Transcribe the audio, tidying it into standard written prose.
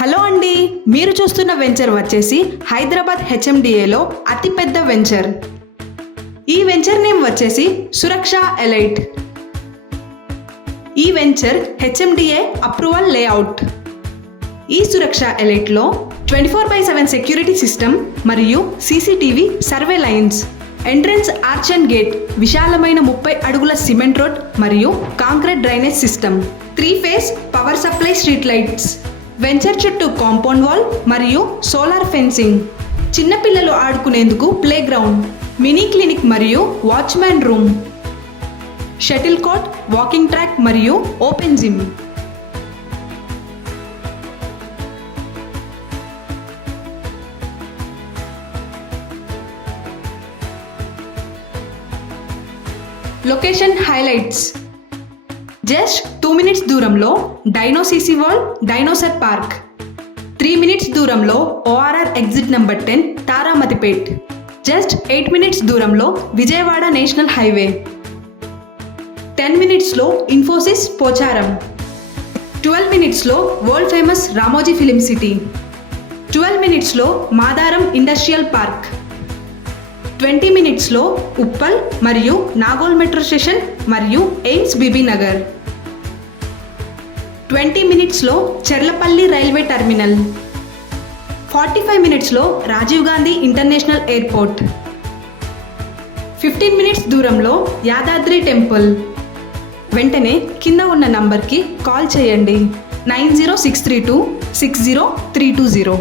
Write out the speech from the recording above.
Hello అండి, మీరు చూస్తున్న వెంచర్ వచ్చేసి హైదరాబాద్ హెచ్ఎండిఏలో అతిపెద్ద వెంచర్. ఈ వెంచర్ నేమ్ వచ్చేసి సురక్ష ఎలైట్. ఈ వెంచర్ హెచ్ఎండిఏ అప్రూవల్ లేఅవుట్. ఈ సురక్ష ఎలైట్లో 24/7 సెక్యూరిటీ సిస్టమ్ మరియు CCTV surveillance, entrance arch and gate, విశాలమైన 30 అడుగుల సిమెంట్ రోడ్ మరియు concrete drainage system, 3 phase power supply street lights, venture చుట్టూ కాంపౌండ్ వాల్ మరియు సోలార్ ఫెన్సింగ్, చిన్నపిల్లలు ఆడుకునేందుకు ప్లే గ్రౌండ్, మినీ క్లినిక్ మరియు watchman room, shuttle court, walking track మరియు open gym. Location highlights: just 2 minutes దూరంలో dino CC world, dinosaur park. 3 minutes దూరంలో ORR exit number 10 Taramatipet. Just 8 minutes దూరంలో Vijayawada national highway. 10 minutesలో ఇన్ఫోసిస్ పోచారం. 12 minutesలో world famous Ramoji film city. 12 minutesలో Madaram industrial park. 20 minutesలో ఉప్పల్ మరియు Nagole metro station మరియు ఎయిమ్స్ బీబీ నగర్. 20 minutesలో చెర్లపల్లి రైల్వే టర్మినల్. 45 minutesలో Rajiv Gandhi international airport. 15 minutes దూరంలో యాదాద్రి టెంపుల్. వెంటనే కింద ఉన్న నంబర్కి కాల్ చేయండి 90632 60320.